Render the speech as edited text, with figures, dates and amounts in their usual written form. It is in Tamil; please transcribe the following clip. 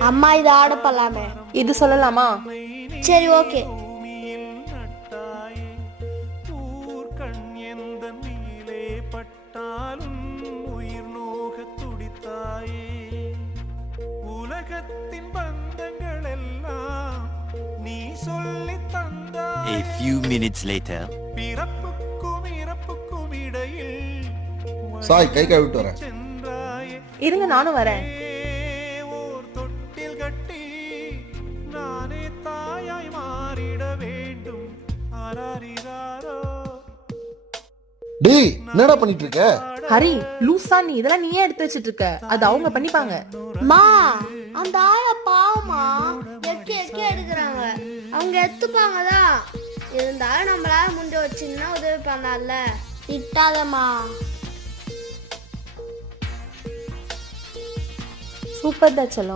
அம்மா இதை ஆட பண்ணலாமே. இது சொல்லலாமா? சரி, okay. A few minutes later. Sai கை கழுவிட்டு வரேன். இருங்க, நானும் வரேன். டேய், என்னடா பண்ணிட்டு இருக்க? ஹரி, லூசா நீ இதெல்லாம் நீயே எடுத்து வச்சிட்டு இருக்க. அது அவங்க பண்ணிப்பாங்க. மா, அந்த ஆளை பாவமா எக்கி எக்கி எடுக்கிறாங்க. அவங்க எடுத்துப்பாங்கதான். இருந்தாலும் நம்மளால முடிஞ்ச ஒரு சின்ன உதவி பண்ணல. திட்டாதம்மா. சூப்பர் தான் செல்லம்.